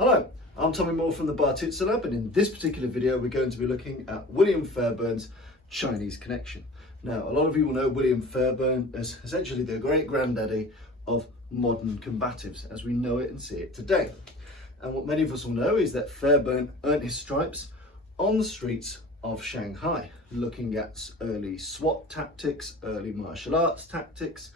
Hello, I'm Tommy Moore from the Bartitsu Lab, and in this particular video we're going to be looking at William Fairbairn's Chinese connection. Now, a lot of you will know William Fairbairn as essentially the great granddaddy of modern combatives as we know it and see it today. And what many of us will know is that Fairbairn earned his stripes on the streets of Shanghai, looking at early SWAT tactics, early martial arts tactics,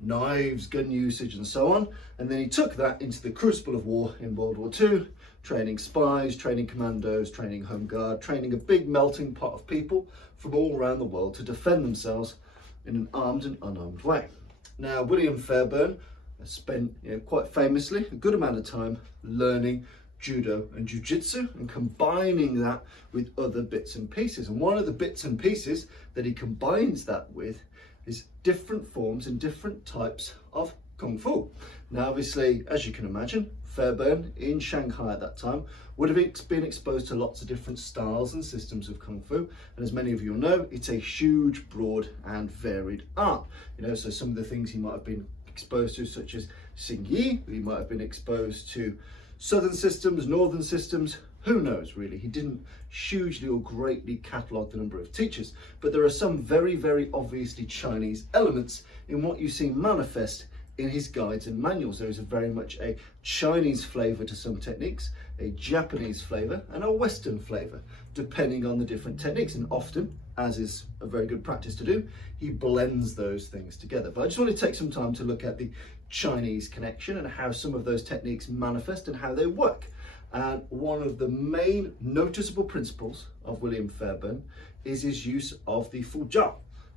knives, gun usage and so on, and then he took that into the crucible of war in World War II, training spies, training commandos, training home guard, training a big melting pot of people from all around the world to defend themselves in an armed and unarmed way. Now, William Fairbairn spent quite famously a good amount of time learning judo and jiu-jitsu and combining that with other bits and pieces, and one of the bits and pieces that he combines that with is different forms and different types of Kung Fu. Now, obviously, as you can imagine, Fairburn in Shanghai at that time would have been exposed to lots of different styles and systems of Kung Fu. And as many of you will know, it's a huge, broad and varied art. So some of the things he might have been exposed to, such as Xing Yi, he might have been exposed to southern systems, northern systems, who knows really. He didn't hugely or greatly catalogue the number of teachers, but there are some very, very obviously Chinese elements in what you see manifest in his guides and manuals. There is very much a Chinese flavour to some techniques, a Japanese flavour and a Western flavour, depending on the different techniques. And often, as is a very good practice to do, he blends those things together. But I just want to take some time to look at the Chinese connection and how some of those techniques manifest and how they work. And one of the main noticeable principles of William Fairbairn is his use of the Fu Jiao,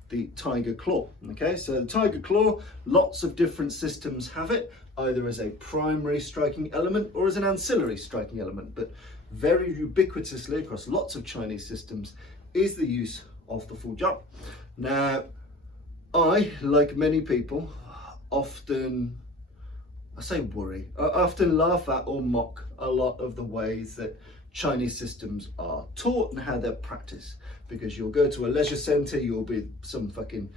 the tiger claw. Okay, so the tiger claw, lots of different systems have it, either as a primary striking element or as an ancillary striking element, but very ubiquitously across lots of Chinese systems is the use of the Fu Jiao. Now, I, like many people, often laugh at or mock a lot of the ways that Chinese systems are taught and how they're practiced, because you'll go to a leisure centre, you'll be some fucking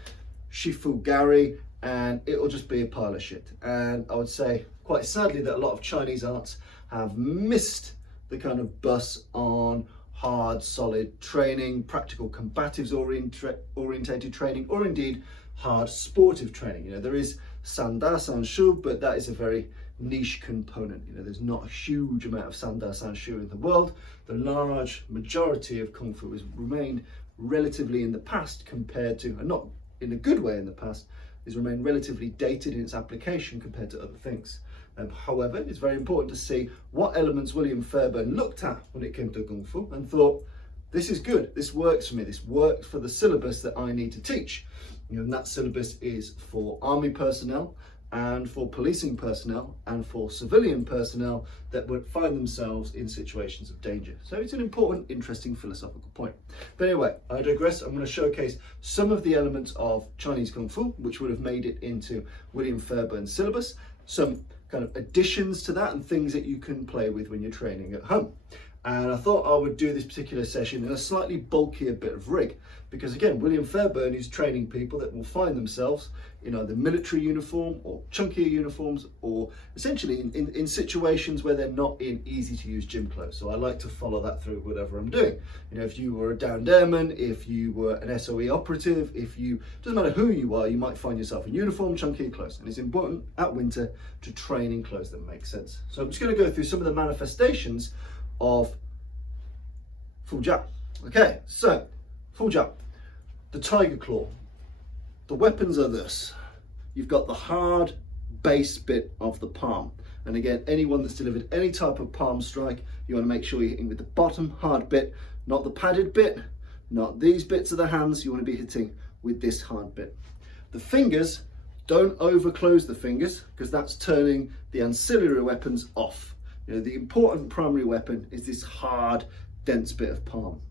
shifu gari, and it'll just be a pile of shit. And I would say quite sadly that a lot of Chinese arts have missed the kind of bus on hard, solid training, practical combatives orientated training, or indeed hard sportive training. There is Sanda Sanshu, but that is a very niche component. There's not a huge amount of Sanda Sanshu in the world. The large majority of Kung Fu has remained relatively in the past compared to, and not in a good way in the past, has remained relatively dated in its application compared to other things. However, it's very important to see what elements William Fairbairn looked at when it came to Kung Fu and thought, this is good, this works for me, this works for the syllabus that I need to teach. And that syllabus is for army personnel and for policing personnel and for civilian personnel that would find themselves in situations of danger. So it's an important, interesting philosophical point. But anyway, I digress. I'm going to showcase some of the elements of Chinese Kung Fu which would have made it into William Fairburn's syllabus, some kind of additions to that and things that you can play with when you're training at home. And I thought I would do this particular session in a slightly bulkier bit of rig, because again, William Fairbairn is training people that will find themselves in either military uniform or chunkier uniforms, or essentially in situations where they're not in easy to use gym clothes. So I like to follow that through whatever I'm doing. If you were a downed airman, if you were an SOE operative, doesn't matter who you are, you might find yourself in uniform, chunkier clothes. And it's important at winter to train in clothes that make sense. So I'm just going to go through some of the manifestations of Fu Jiao. Okay, so Fu Jiao, the tiger claw. The weapons are this. You've got the hard base bit of the palm. And again, anyone that's delivered any type of palm strike, you want to make sure you're hitting with the bottom hard bit, not the padded bit, not these bits of the hands. You want to be hitting with this hard bit. The fingers, don't overclose the fingers, because that's turning the ancillary weapons off. The important primary weapon is this hard, dense bit of palm.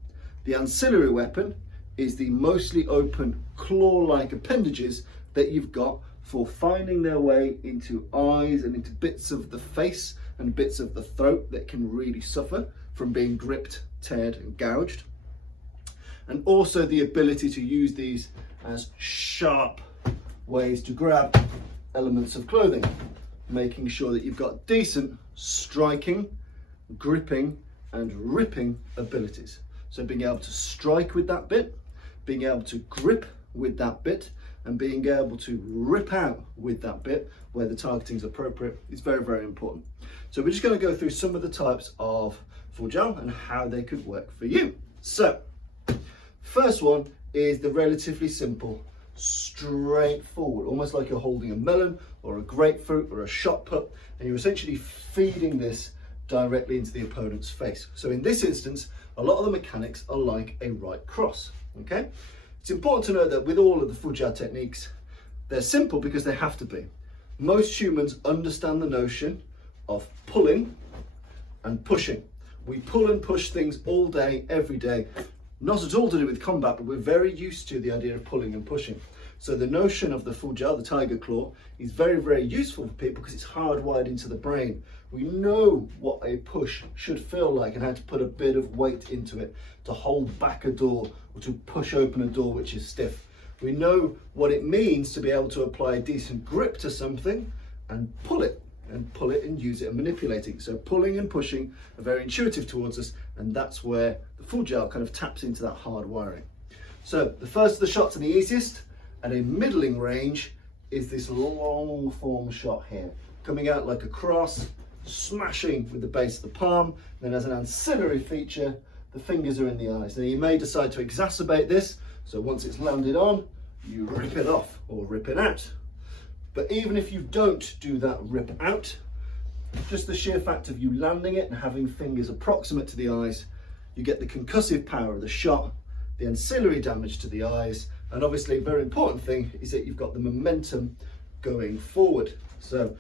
The ancillary weapon is the mostly open claw-like appendages that you've got for finding their way into eyes and into bits of the face and bits of the throat that can really suffer from being gripped, teared and gouged. And also the ability to use these as sharp ways to grab elements of clothing, making sure that you've got decent striking gripping and ripping abilities. So being able to strike with that bit, being able to grip with that bit, and being able to rip out with that bit where the targeting is appropriate is very, very important. So we're just going to go through some of the types of fu jiao and how they could work for you. So first one is the relatively simple, straightforward, almost like you're holding a melon or a grapefruit or a shot put, and you're essentially feeding this directly into the opponent's face. So in this instance, a lot of the mechanics are like a right cross, okay? It's important to note that with all of the fu jiao techniques, they're simple because they have to be. Most humans understand the notion of pulling and pushing. We pull and push things all day, every day. Not at all to do with combat, but we're very used to the idea of pulling and pushing. So the notion of the fu jiao, the tiger claw, is very, very useful for people because it's hardwired into the brain. We know what a push should feel like and how to put a bit of weight into it, to hold back a door or to push open a door which is stiff. We know what it means to be able to apply a decent grip to something and pull it and use it and manipulate it. So pulling and pushing are very intuitive towards us, and that's where the fu jiao kind of taps into that hard wiring. So the first of the shots are the easiest, at a middling range is this long form shot here, coming out like a cross, smashing with the base of the palm. Then as an ancillary feature, the fingers are in the eyes. Now you may decide to exacerbate this, so once it's landed on, you rip it off or rip it out. But even if you don't do that rip out, just the sheer fact of you landing it and having fingers approximate to the eyes, you get the concussive power of the shot, the ancillary damage to the eyes, and obviously a very important thing is that you've got the momentum going forward. So,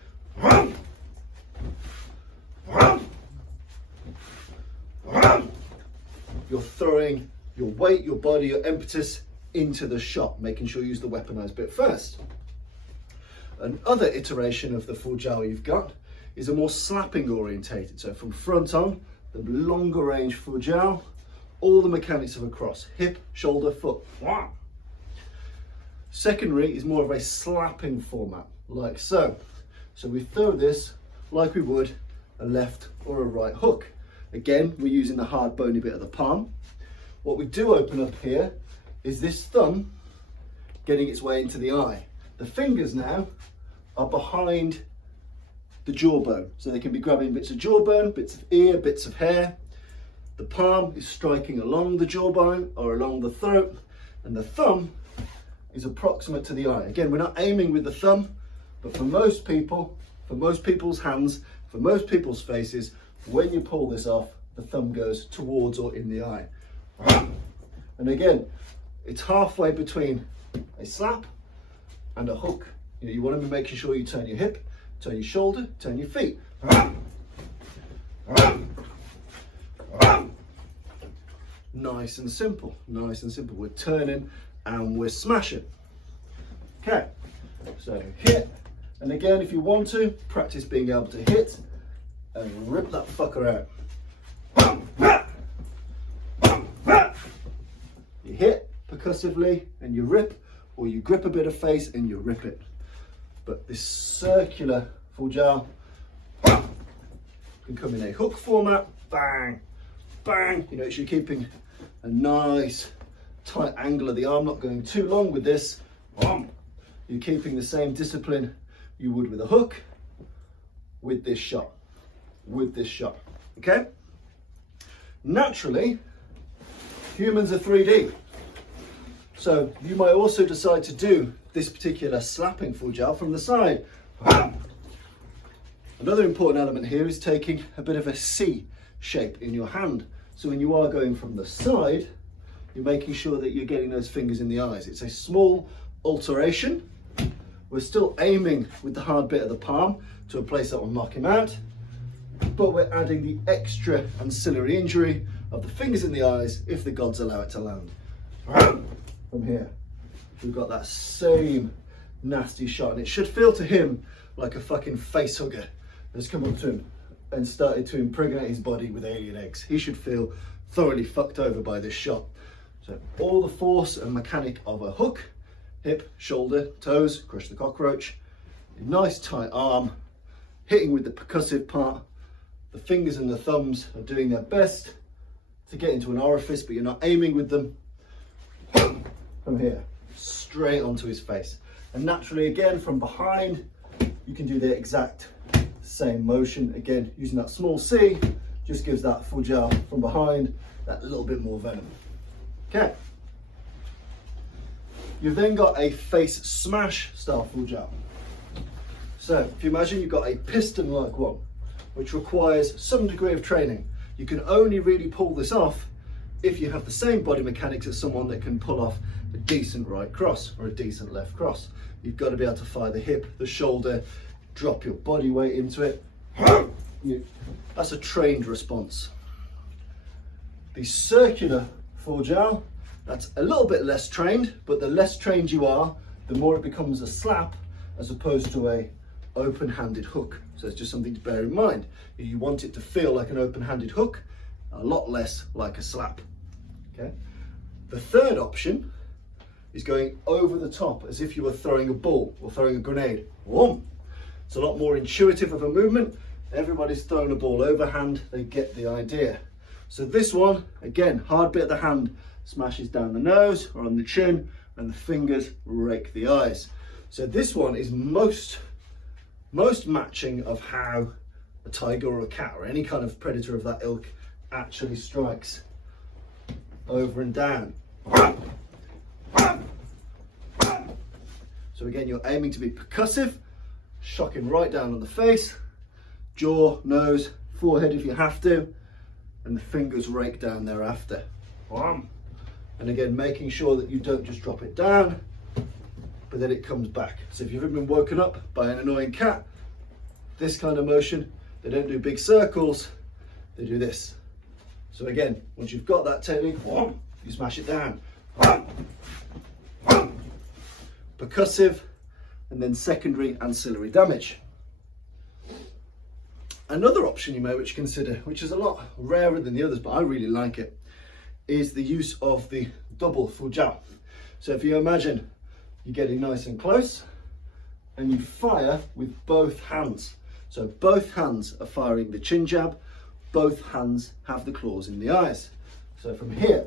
you're throwing your weight, your body, your impetus into the shot, making sure you use the weaponized bit first. Another iteration of the fu jiao you've got is a more slapping orientated. So from front on, the longer range fu jiao, all the mechanics of a cross, hip, shoulder, foot. Secondary is more of a slapping format, like so. So we throw this like we would a left or a right hook. Again, we're using the hard bony bit of the palm. What we do open up here is this thumb getting its way into the eye. The fingers now are behind the jawbone, so they can be grabbing bits of jawbone, bits of ear, bits of hair. The palm is striking along the jawbone or along the throat, and the thumb is approximate to the eye. Again, we're not aiming with the thumb, but for most people, for most people's hands, for most people's faces, when you pull this off, the thumb goes towards or in the eye. And again, it's halfway between a slap and a hook. You want to be making sure you turn your hip, turn your shoulder, turn your feet. Nice and simple, nice and simple. We're turning and we're smashing. Okay, so hit, and again, if you want to, practice being able to hit and rip that fucker out. You hit percussively and you rip, or you grip a bit of face and you rip it. But this circular fu jiao can come in a hook format, bang, bang. You know, you're keeping a nice tight angle of the arm, not going too long with this. You're keeping the same discipline you would with a hook, with this shot, okay? Naturally, humans are 3D. So you might also decide to do this particular slapping fu jiao from the side. Another important element here is taking a bit of a C shape in your hand. So when you are going from the side, you're making sure that you're getting those fingers in the eyes. It's a small alteration. We're still aiming with the hard bit of the palm to a place that will knock him out, but we're adding the extra ancillary injury of the fingers in the eyes if the gods allow it to land. From here, we've got that same nasty shot, and it should feel to him like a fucking face hugger has come up to him and started to impregnate his body with alien eggs. He should feel thoroughly fucked over by this shot. So all the force and mechanic of a hook, hip, shoulder, toes, crush the cockroach, a nice tight arm, hitting with the percussive part, The fingers and the thumbs are doing their best to get into an orifice, but you're not aiming with them. From here, straight onto his face. And naturally, again, from behind, you can do the exact same motion. Again, using that small C, just gives that Fujiao from behind that little bit more venom. Okay. You've then got a face smash style Fujiao. So if you imagine you've got a piston-like one, which requires some degree of training. You can only really pull this off if you have the same body mechanics as someone that can pull off a decent right cross or a decent left cross. You've got to be able to fire the hip, the shoulder, drop your body weight into it. That's a trained response. The circular Fujiao, that's a little bit less trained, but the less trained you are, the more it becomes a slap as opposed to a open-handed hook. So it's just something to bear in mind. You want it to feel like an open-handed hook, a lot less like a slap. Okay. The third option is going over the top as if you were throwing a ball or throwing a grenade. Whoom. It's a lot more intuitive of a movement. Everybody's throwing a ball overhand, they get the idea. So this one, again, hard bit of the hand smashes down the nose or on the chin, and the fingers rake the eyes. So this one is most matching of how a tiger or a cat or any kind of predator of that ilk actually strikes. Over and down. So again, you're aiming to be percussive, shocking right down on the face, jaw, nose, forehead if you have to, and the fingers rake down thereafter. And again, making sure that you don't just drop it down, but then it comes back. So if you've ever been woken up by an annoying cat, this kind of motion, they don't do big circles, they do this. So again, once you've got that technique, you smash it down. Percussive, and then secondary ancillary damage. Another option you may wish to consider, which is a lot rarer than the others, but I really like it, is the use of the double Fujiao. So if you imagine you're getting nice and close and you fire with both hands. So both hands are firing the chin jab, both hands have the claws in the eyes. So from here,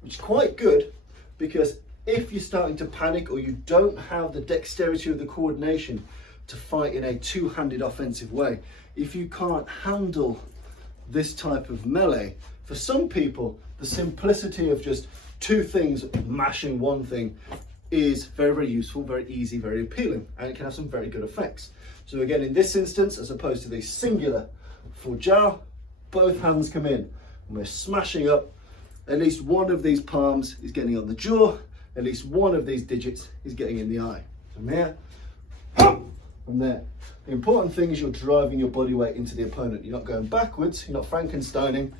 which is quite good, because if you're starting to panic or you don't have the dexterity or the coordination to fight in a two-handed offensive way, if you can't handle this type of melee, for some people, the simplicity of just two things mashing one thing is very, very useful, very easy, very appealing, and it can have some very good effects. So again, in this instance, as opposed to the singular Fujiao, both hands come in and we're smashing up. At least one of these palms is getting on the jaw, at least one of these digits is getting in the eye. From here, from there. The important thing is you're driving your body weight into the opponent. You're not going backwards, you're not Frankensteining.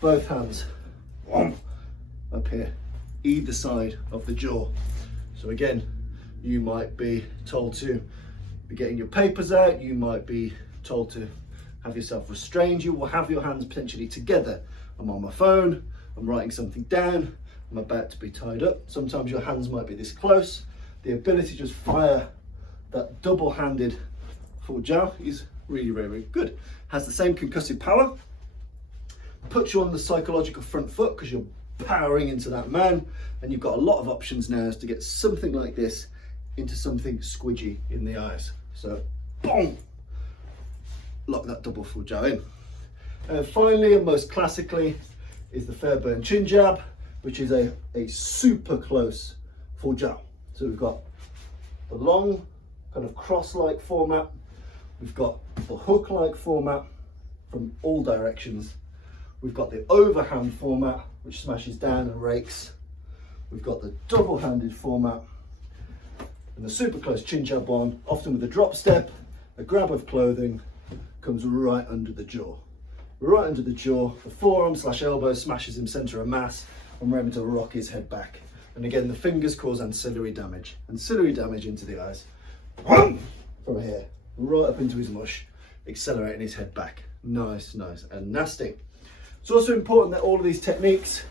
Both hands up here, either side of the jaw. So again, you might be told to be getting your papers out, you might be told to have yourself restrained, you will have your hands potentially together. I'm on my phone, I'm writing something down, I'm about to be tied up. Sometimes your hands might be this close. The ability to just fire that double-handed Fujiao is really, very, very good. Has the same concussive power, puts you on the psychological front foot because you're powering into that man, and you've got a lot of options now to get something like this into something squidgy in the eyes. So, boom, lock that double Fujiao in. And finally, and most classically, is the Fairburn chin jab, which is a super close Fujiao. So we've got the long kind of cross-like format, we've got the hook-like format from all directions, we've got the overhand format, which smashes down and rakes, we've got the double-handed format, and the super close chin jab one, often with a drop step, a grab of clothing, comes right under the jaw. Right under the jaw, the forearm / elbow smashes him center of mass, and we're able to rock his head back. And again, the fingers cause ancillary damage into the eyes. From here, right up into his mush, accelerating his head back. Nice, nice and nasty. It's also important that all of these techniques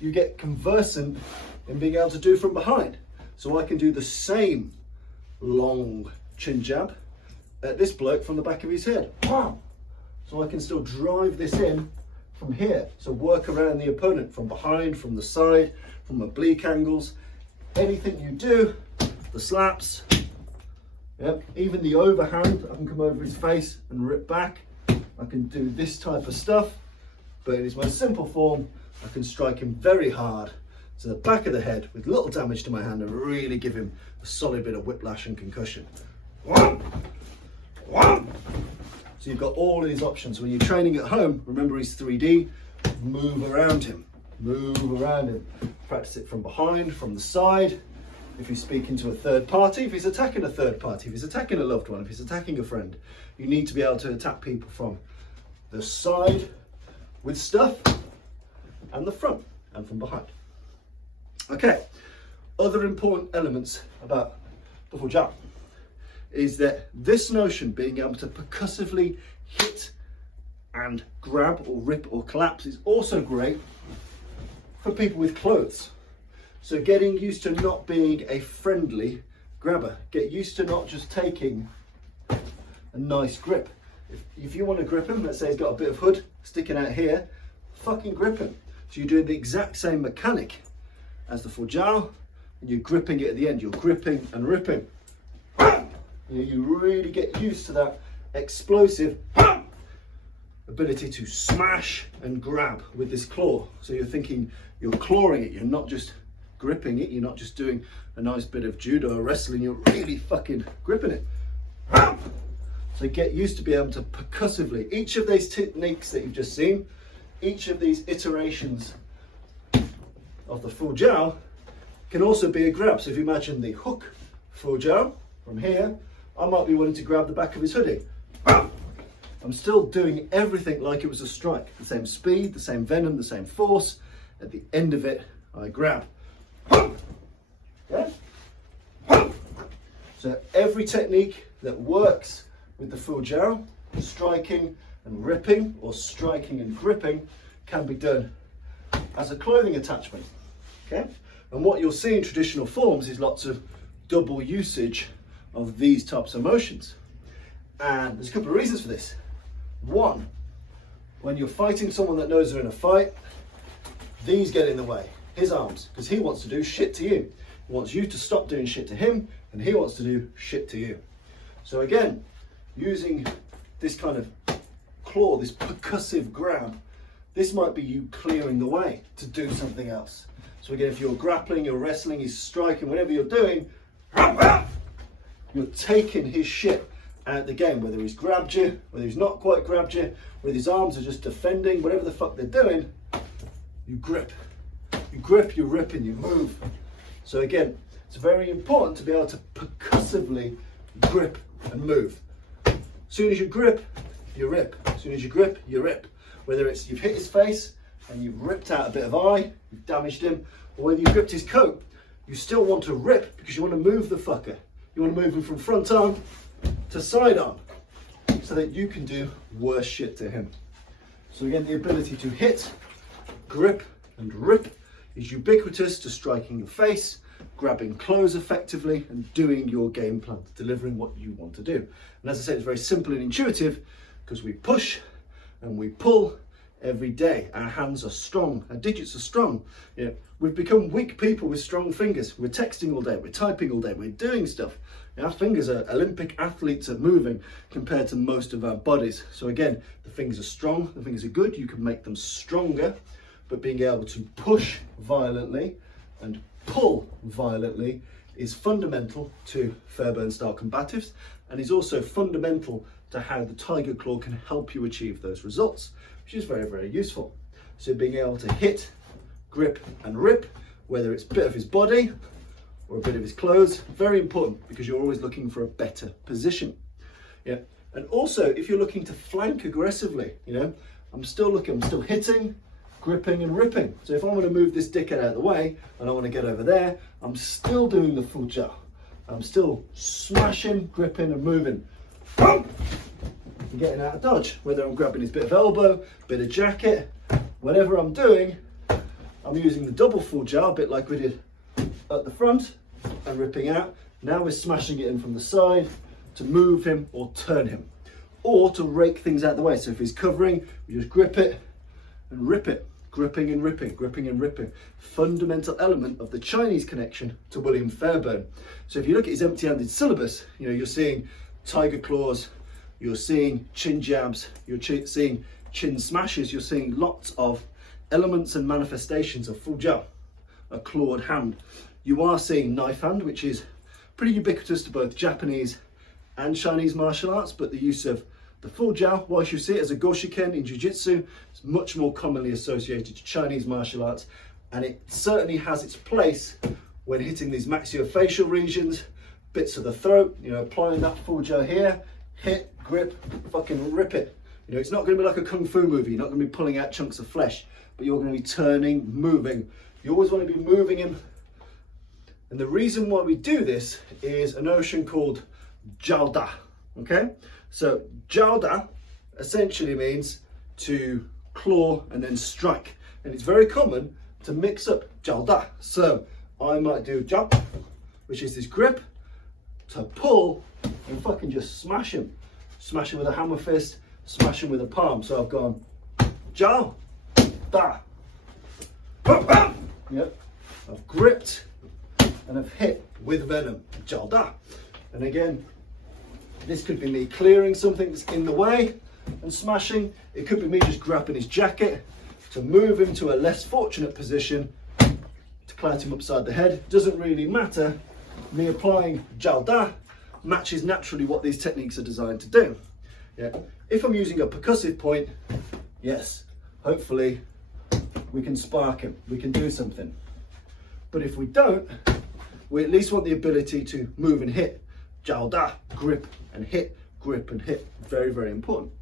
you get conversant in being able to do from behind. So I can do the same long chin jab at this bloke from the back of his head. Wow! So I can still drive this in from here. So work around the opponent from behind, from the side, from oblique angles. Anything you do, the slaps, yep, even the overhand, I can come over his face and rip back. I can do this type of stuff, but in his most simple form, I can strike him very hard to the back of the head with little damage to my hand and really give him a solid bit of whiplash and concussion. So you've got all of these options. When you're training at home, remember he's 3D, move around him, Practice it from behind, from the side. If he's speaking to a third party, if he's attacking a third party, if he's attacking a loved one, if he's attacking a friend, you need to be able to attack people from the side with stuff and the front and from behind. Okay, other important elements about the Fujiao is that this notion, being able to percussively hit and grab or rip or collapse, is also great for people with clothes. So getting used to not being a friendly grabber. Get used to not just taking a nice grip. If you want to grip him, let's say he's got a bit of hood sticking out here, fucking grip him. So you're doing the exact same mechanic as the Fujiao, and you're gripping it at the end. You're gripping and ripping. You really get used to that explosive ability to smash and grab with this claw. So you're thinking you're clawing it, you're not just gripping it, you're not just doing a nice bit of judo or wrestling, you're really fucking gripping it. So get used to be able to percussively, each of these techniques that you've just seen, each of these iterations of the Fujiao can also be a grab. So if you imagine the hook Fujiao from here, I might be wanting to grab the back of his hoodie. I'm still doing everything like it was a strike. The same speed, the same venom, the same force. At the end of it, I grab. Okay? So every technique that works with the Fujiao, striking and ripping, or striking and gripping, can be done as a clothing attachment. Okay? And what you'll see in traditional forms is lots of double usage of these types of motions. And there's a couple of reasons for this. One, when you're fighting someone that knows they're in a fight, these get in the way, his arms, because he wants to do shit to you. He wants you to stop doing shit to him, and he wants to do shit to you. So again, using this kind of claw, this percussive grab, this might be you clearing the way to do something else. So again, if you're grappling, you're wrestling, he's striking, whatever you're doing, you're taking his shit out the game, whether he's grabbed you, whether he's not quite grabbed you, whether his arms are just defending, whatever the fuck they're doing, you grip. You grip, you rip, and you move. So again, it's very important to be able to percussively grip and move. As soon as you grip, you rip. As soon as you grip, you rip. Whether it's you've hit his face and you've ripped out a bit of eye, you've damaged him, or whether you've gripped his coat, you still want to rip because you want to move the fucker. You want to move him from front arm to side arm so that you can do worse shit to him. So again, the ability to hit, grip and rip is ubiquitous to striking your face, grabbing clothes effectively, and doing your game plan, delivering what you want to do. And as I said, it's very simple and intuitive because we push and we pull every day. Our hands are strong, our digits are strong. You know, we've become weak people with strong fingers. We're texting all day, we're typing all day, we're doing stuff. Our fingers are Olympic athletes at moving compared to most of our bodies. So again, the fingers are strong, the fingers are good, you can make them stronger, but being able to push violently and pull violently is fundamental to Fairburn style combatives, and is also fundamental to how the Tiger Claw can help you achieve those results, which is very, very useful. So being able to hit, grip and rip, whether it's a bit of his body or a bit of his clothes, very important because you're always looking for a better position. Yeah. And also if you're looking to flank aggressively, you know, I'm still hitting, gripping and ripping. So if I want to move this dickhead out of the way and I want to get over there, I'm still doing the Fujiao. I'm still smashing, gripping and moving. And getting out of dodge, whether I'm grabbing his bit of elbow, bit of jacket, whatever I'm doing, I'm using the double Fujiao, a bit like we did at the front, and ripping out. Now we're smashing it in from the side to move him or turn him, or to rake things out of the way. So if he's covering, we just grip it and rip it, gripping and ripping, gripping and ripping. Fundamental element of the Chinese connection to William Fairburn. So if you look at his empty-handed syllabus, you know, you're seeing tiger claws, you're seeing chin jabs, you're seeing chin smashes, you're seeing lots of elements and manifestations of Fu Jiao, a clawed hand. You are seeing knife hand, which is pretty ubiquitous to both Japanese and Chinese martial arts, but the use of the Fu Jiao, whilst you see it as a Goshiken in Jiu-Jitsu, it's much more commonly associated to Chinese martial arts, and it certainly has its place when hitting these maxillofacial regions, bits of the throat, you know, applying that Fu Jiao here, hit, grip, fucking rip it. You know, it's not going to be like a kung fu movie, you're not going to be pulling out chunks of flesh, but you're going to be turning, moving. You always want to be moving him. And the reason why we do this is a notion called Jiao Da, okay? So Jiao Da essentially means to claw and then strike. And it's very common to mix up Jiao Da. So I might do Jiao, which is this grip, to pull and fucking just smash him. Smash him with a hammer fist, smash him with a palm. So I've gone Jiao Da. Yep. I've gripped and I've hit with venom. Jiao Da. And again, this could be me clearing something that's in the way and smashing. It could be me just grabbing his jacket to move him to a less fortunate position to clout him upside the head. Doesn't really matter. Me applying Jiao Da matches naturally what these techniques are designed to do. Yeah. If I'm using a percussive point, yes, hopefully we can spark him, we can do something. But if we don't, we at least want the ability to move and hit. Jiao Da, grip and hit, grip and hit. Very, very important.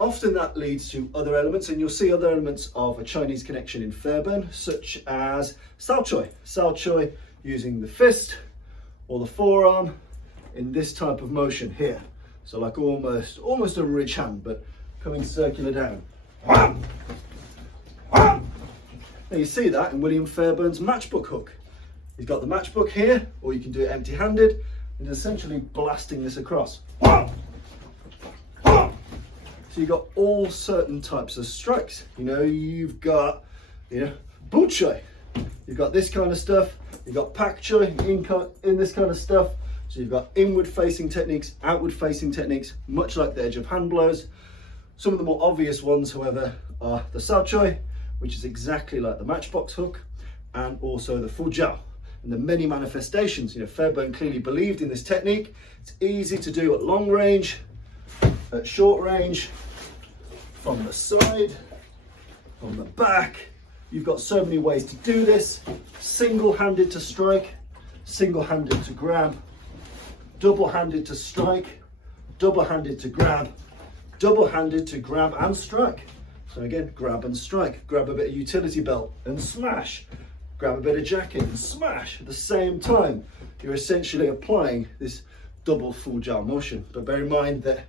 Often that leads to other elements, and you'll see other elements of a Chinese connection in Fairburn, such as Sachoi. Sachoi using the fist or the forearm in this type of motion here. So like almost a ridge hand, but coming circular down. Now you see that in William Fairburn's matchbook hook. He's got the matchbook here, or you can do it empty-handed, and essentially blasting this across. So you've got all certain types of strikes. You know, you've got, you know, buchoi. You've got this kind of stuff. You've got pak choi in this kind of stuff. So you've got inward-facing techniques, outward-facing techniques, much like the edge of hand blows. Some of the more obvious ones, however, are the Sachoi, which is exactly like the matchbox hook, and also the Fu Jiao. And the many manifestations, you know, Fairburn clearly believed in this technique. It's easy to do at long range, at short range, from the side, from the back. You've got so many ways to do this. Single-handed to strike, single-handed to grab, double-handed to strike, double-handed to grab, double-handed to grab and strike. So again, grab and strike. Grab a bit of utility belt and smash. Grab a bit of jacket and smash. At the same time, you're essentially applying this double Fu Jiao motion. But bear in mind that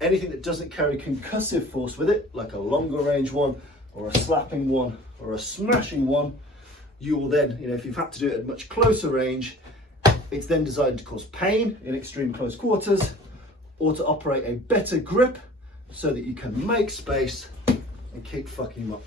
anything that doesn't carry concussive force with it, like a longer range one, or a slapping one, or a smashing one, you will then, you know, if you've had to do it at much closer range, it's then designed to cause pain in extreme close quarters, or to operate a better grip so that you can make space and keep fucking him up.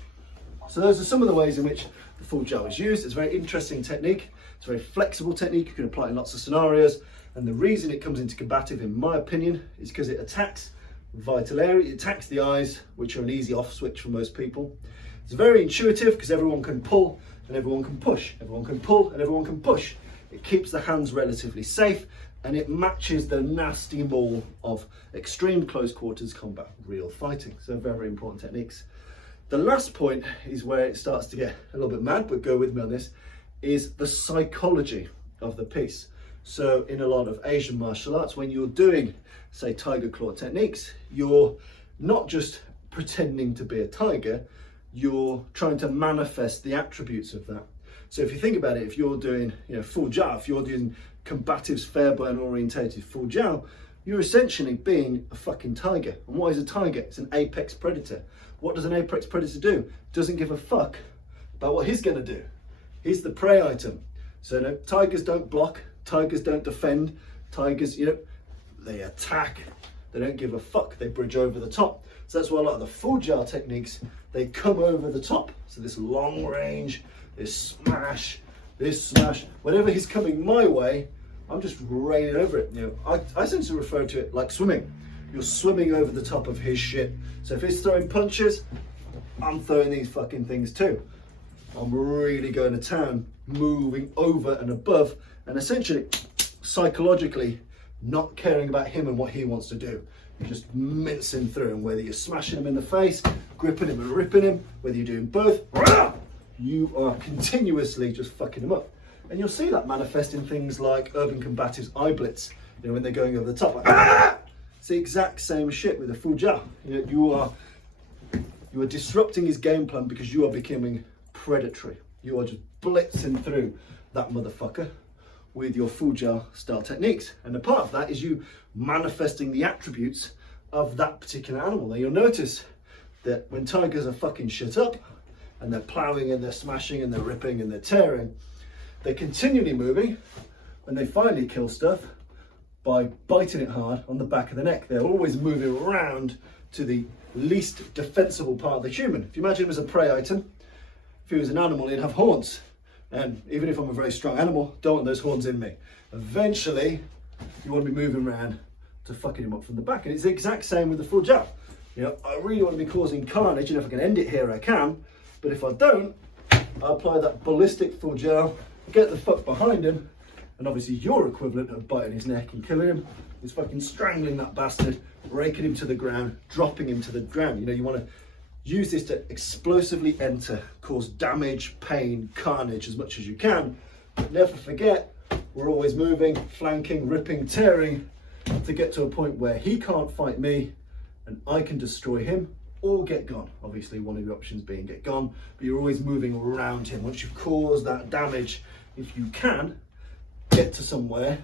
So those are some of the ways in which the Fu Jiao is used. It's a very interesting technique. It's a very flexible technique. You can apply it in lots of scenarios. And the reason it comes into combative, in my opinion, is because it attacks vital area. It attacks the eyes, which are an easy off switch for most people. It's very intuitive because everyone can pull and everyone can push. Everyone can pull and everyone can push. It keeps the hands relatively safe, and it matches the nasty maul of extreme close quarters combat, real fighting. So very important techniques. The last point is where it starts to get a little bit mad, but go with me on this, is the psychology of the piece. So in a lot of Asian martial arts, when you're doing, say, tiger claw techniques, you're not just pretending to be a tiger, you're trying to manifest the attributes of that. So if you think about it, if you're doing, you know, Fu Jiao, if you're doing combatives Fairburn orientated Fu Jiao, you're essentially being a fucking tiger. And what is a tiger? It's an apex predator. What does an apex predator do? Doesn't give a fuck about what he's gonna do. He's the prey item. So no, tigers don't block, tigers don't defend, tigers, you know, they attack, they don't give a fuck, they bridge over the top. So that's why a lot of the Fujiao techniques, they come over the top. So this long range, this smash, whenever he's coming my way, I'm just raining over it. You know, I tend to refer to it like swimming. You're swimming over the top of his shit. So if he's throwing punches, I'm throwing these fucking things too. I'm really going to town, moving over and above, and essentially, psychologically, not caring about him and what he wants to do. You're just mincing through him, whether you're smashing him in the face, gripping him and ripping him, whether you're doing both, you are continuously just fucking him up. And you'll see that manifest in things like Urban Combatives eye blitz, you know, when they're going over the top, like, it's the exact same shit with the Fujiao. You are disrupting his game plan because you are becoming predatory. You are just blitzing through that motherfucker with your Fujiao style techniques. And a part of that is you manifesting the attributes of that particular animal. Now you'll notice that when tigers are fucking shit up and they're ploughing and they're smashing and they're ripping and they're tearing, they're continually moving, and they finally kill stuff by biting it hard on the back of the neck. They're always moving around to the least defensible part of the human. If you imagine him as a prey item, if he was an animal, he'd have horns. And even if I'm a very strong animal, don't want those horns in me. Eventually, you want to be moving around to fucking him up from the back. And it's the exact same with the Fujiao. You know, I really want to be causing carnage, and if I can end it here, I can. But if I don't, I apply that ballistic Fujiao, get the fuck behind him, and obviously your equivalent of biting his neck and killing him is fucking strangling that bastard, raking him to the ground, dropping him to the ground. You know, you want to use this to explosively enter, cause damage, pain, carnage as much as you can. But never forget, we're always moving, flanking, ripping, tearing to get to a point where he can't fight me and I can destroy him or get gone. Obviously, one of the options being get gone, but you're always moving around him. Once you've caused that damage, if you can, get to somewhere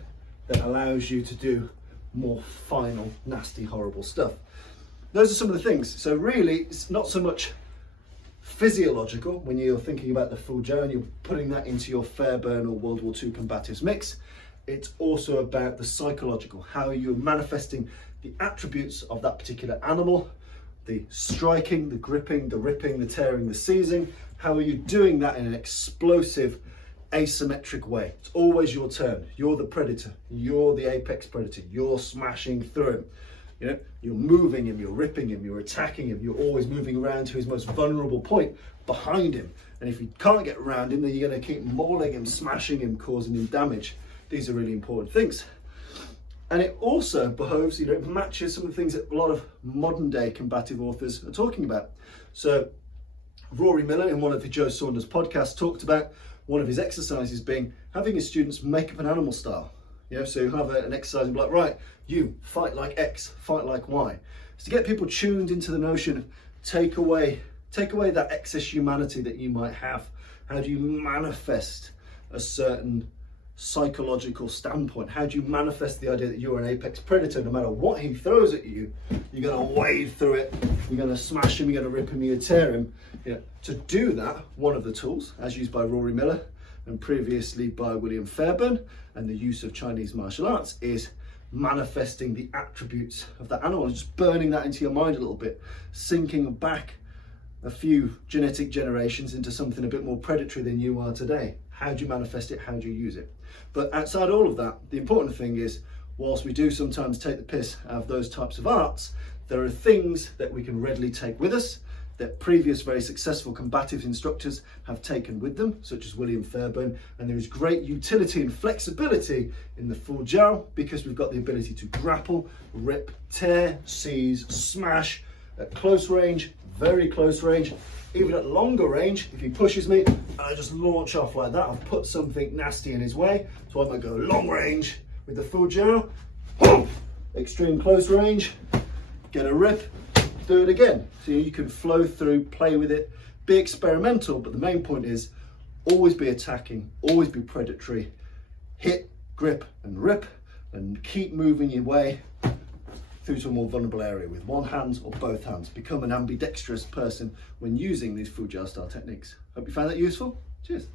that allows you to do more final, nasty, horrible stuff. Those are some of the things. So really, it's not so much physiological when you're thinking about the Fujiao and you're putting that into your Fairburn or World War II combatives mix. It's also about the psychological, how you're manifesting the attributes of that particular animal, the striking, the gripping, the ripping, the tearing, the seizing. How are you doing that in an explosive, asymmetric way? It's always your turn. You're the predator. You're the apex predator. You're smashing through him. You know, you're moving him, you're ripping him, you're attacking him, you're always moving around to his most vulnerable point behind him. And if you can't get around him, then you're going to keep mauling him, smashing him, causing him damage. These are really important things. And it also behoves, you know, it matches some of the things that a lot of modern day combative authors are talking about. So Rory Miller, in one of the Joe Saunders podcasts, talked about one of his exercises being having his students make up an animal style. You know, so you have an exercise and be like, right, you fight like X, fight like Y. It's to get people tuned into the notion of take away that excess humanity that you might have. How do you manifest a certain psychological standpoint? How do you manifest the idea that you're an apex predator? No matter what he throws at you, you're going to wade through it, you're going to smash him, you're going to rip him, you're going to tear him. You know, to do that, one of the tools, as used by Rory Miller and previously by William Fairburn, and the use of Chinese martial arts, is manifesting the attributes of that animal, just burning that into your mind a little bit, sinking back a few genetic generations into something a bit more predatory than you are today. How do you manifest it? How do you use it? But outside all of that, the important thing is, whilst we do sometimes take the piss out of those types of arts, there are things that we can readily take with us that previous very successful combative instructors have taken with them, such as William Fairburn, and there is great utility and flexibility in the Fujiao because we've got the ability to grapple, rip, tear, seize, smash at close range, very close range, even at longer range. If he pushes me, I just launch off like that. I've put something nasty in his way, so I might go long range with the Fujiao, extreme close range, get a rip, do it again. So you can flow through, play with it, be experimental, but the main point is always be attacking, always be predatory, hit, grip and rip, and keep moving your way through to a more vulnerable area with one hand or both hands. Become an ambidextrous person when using these Fujiao style techniques. Hope you found that useful. Cheers.